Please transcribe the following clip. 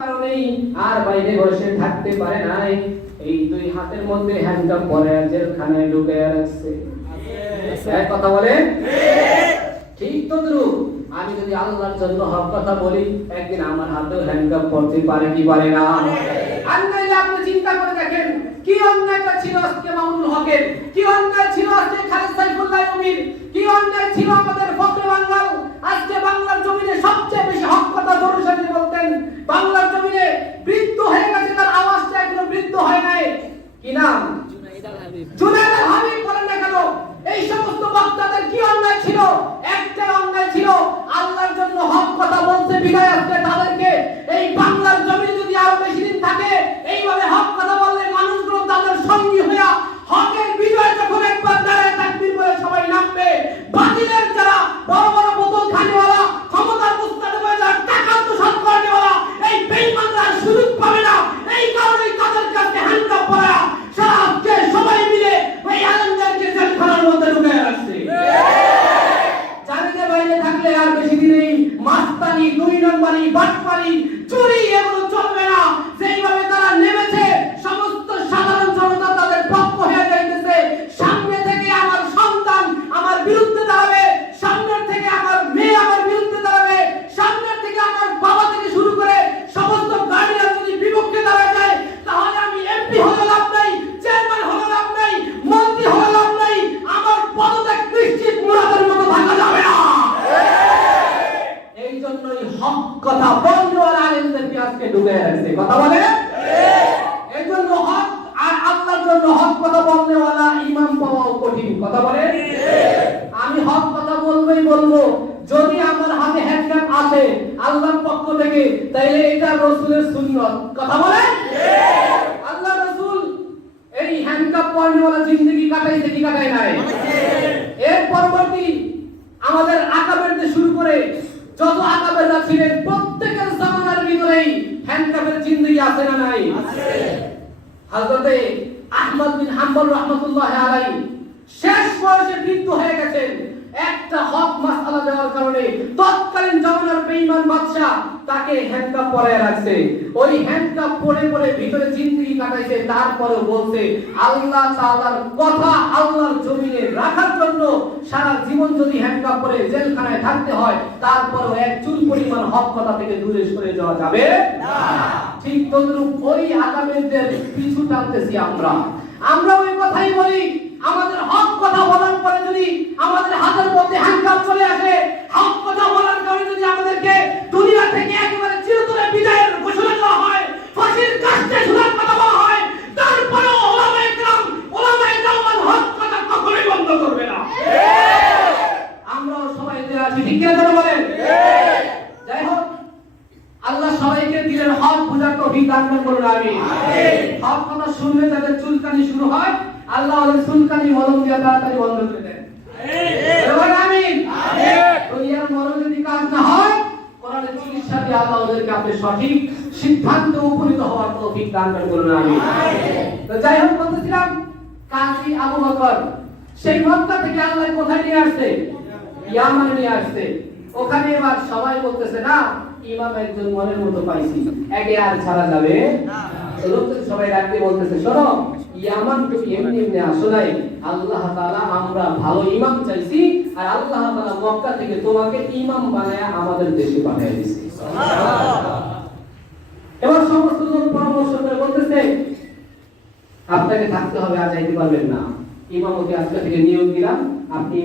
কারণেই আর বাইরে বসে থাকতে পারে নাই। এই দুই হাতের মধ্যে হ্যান্ডকাপ পরে জেলখানায় ঢুকে রাখছে কথা বলে? ঠিক তো দ্রুপ আমি যদি আল্লাহর জন্য হক কথা বলি একদিন আমার হাতেও হ্যান্ডকাপ পড়তে পারে কি পারে না? আর আপনি চিন্তা করে দেখেন কি অন্যায়টা ছিল আজকে মামুনুল হকের? কি অন্যায় ছিল আজকে খালেদ সাইফুল্লাহ কি অন্যায় ছিল আমাদের ফখরে বাঙ্গাল আজকে বাংলার জমিনে সবচেয়ে বেশি হক কথা দরুশালী বলতেন বাংলার জমিনে বৃদ্ধ হয়ে গেছে তার আওয়াজটা এখনও বৃদ্ধ হয় নাই নাম? জুনাইদ আল হাবিব বলেন না কেন? এই সমস্ত বক্তাদের কি অন্যায় ছিল? একটা অন্যায় ছিল। আল্লাহর জন্য হক কথা বলতে বিদায় আসছে তাদেরকে এই বাংলার জমিনে যদি আরও বেশি দিন থাকে এইভাবে হক কথা বললে মানুষগুলো তাদের সঙ্গী হইয়া হকের বিজয় যখন একবার দাঁড়ায় তাকবীর বলে সবাই নামবে বাতিলের যারা বড় বড় বোতল খানিওয়ালা ক্ষমতার মুস্তাদে হয়ে যারা টাকা তো সৎকরণেওয়ালা এই বেঈমানরা আর সুযোগ পাবে না এই কারণেই তাদের কাছে হ্যান্ডকাপ পরা সারা আজকে সবাই মিলে ওই আলেমদেরকে জেলখানার মধ্যে ঢুকে রাখছে জামিনের বাইরে থাকলে আর বেশি দিনেই মাস্তানি দুই নম্বরই বাটপারি চুরি এগুলো চলবে না। সেইভাবে তারা নেমেছে, সমস্ত সাধারণ জনতা তাদের পক্ষ হয়ে যাইতেছে। সামনে থেকে আমার সন্তান আমার বিরুদ্ধে দাঁড়াবে সামনের থেকে আমার মেয়ে আমার বিরুদ্ধে দাঁড়াবে সামনের থেকে আমার বাবা থেকে শুরু করে সমস্ত গাড়িরা যদি বিপক্ষে দাঁড়ায় যায়, তাহলে আমি এমপি হলে লাভ নাই চেয়ারম্যান হলে লাভ নাই, মন্ত্রী হলে লাভ নাই, আমার পদত্যাগ নিশ্চিত মুরাদের মতো থাকা যাবে না। এই জন্যই হক কথা বন্ধুওয়ালা আলেমদেরকে আজকে ডুবে রাখছে কথা বলে? এই জন্য হক আর আল্লাহর জন্য হক কথা বলনেওয়ালা ইমাম পাওয়াও কঠিন, কথা বলে? আমি হক কথা বলবোই বলব। যদি আমার হাতে হ্যান্ডকাপ আছে আল্লাহর পক্ষ থেকে, তাইলে এটা রসুলের সুন্নত। কথা বলে? আল্লাহ রসুল এই হ্যান্ডকাপ পরনেওয়ালা জিন্দগি কাটাইছে কি কাটায় নাই? এর পরবর্তী আমাদের আকাবেরতে শুরু করে যত আকাবেররা ছিলেন, প্রত্যেকের জামানার ভিতরেই হ্যান্ডকাপের জিন্দগি আছে না নাই? হযরতে আহমদ বিন হাম্বল রাহমাতুল্লাহ আলাইহি শেষ বয়সে বৃদ্ধ হয়ে গেছেন একটা হক দেওয়ার কারণে তৎকালীন জামানার বেঈমান বাদশা তাকে হ্যান্ডকাপ পরে রাখছে। ওই হ্যান্ডকাপ পরে পরে ভিতরে জিন্দগি কাটাইছে তারপরে বলছে আল্লাহ তাআলার কথা রাখার জন্য সারা জীবন যদি হ্যান্ডকাপ করে জেলখানায় থাকতে হয়, তারপরও এক চুল পরিমাণ হক কথা থেকে দূরে সরে যাওয়া যাবে ঠিক তদ্রুপ ওই আগামীদের পিছু টানতেছি আমরা। আমরা ওই কথাই বলি আমাদের হক কথা বলার পরে যদি আমাদের হাতের মধ্যে হ্যান্ডকাপ চলে আসে হক কথা বলার কারণে যদি আমাদেরকে দুনিয়া থেকে একেবারে চিরতরে বিদায়ের ঘোষণা দেওয়া হয় ফাঁসির কাস্তে ঝুলার কথা বলা হয় তারপরেও ওলামায়ে কেরাম ওলামায়ে জামান হক কথা কখনোই বন্ধ করবে না আমরাও সবাই যে আছি ঠিক কিনা যেন বলেন যাই হোক আল্লাহ সবাইকে দিলেন হক বোঝার তৌফিক দান করুন আমি হক কথা শুনলে যাদের চুলকানি শুরু হয় আল্লাহ ওদের চুলকানি মলম দিয়ে তাড়াতাড়ি বন্ধ করে দেন। বলুন আমিন। মরণ যদি কাজ না হয় কোরআনের চিকিৎসা দিয়ে আল্লাহ ওদেরকে আপনি সঠিক সিদ্ধান্তে উপনীত হওয়ার তৌফিক দান করুন আমি তো যাই হোক বলতেছিলাম কাজী আবু বকর সেই মক্কা থেকে আল্লাহ কোথায় নিয়ে আসছে? ইয়ামানে নিয়ে আসছে। ওখানে এবার সবাই বলতেছে না ইমাম একজন মনের মতো পাইছি। একে আর ছাড়া যাবে? লোকজন সবাই ডাকতে বলতেছে শোনো ইয়ামান তো এমনি এমনি আসো নাই। আল্লাহ তাআলা আমরা ভালো ইমাম চাইছি আর আল্লাহ তাআলা মক্কা থেকে তোমাকে ইমাম বানায়া আমাদের দেশে পাঠিয়ে দিয়েছে এবার সমস্ত লোক পরামর্শ করে বলতেছে আপনাকে থাকতে হবে আর যাইতে পারবেন না। ইমামকে আজকে থেকে নিয়োগ দিলাম আপনি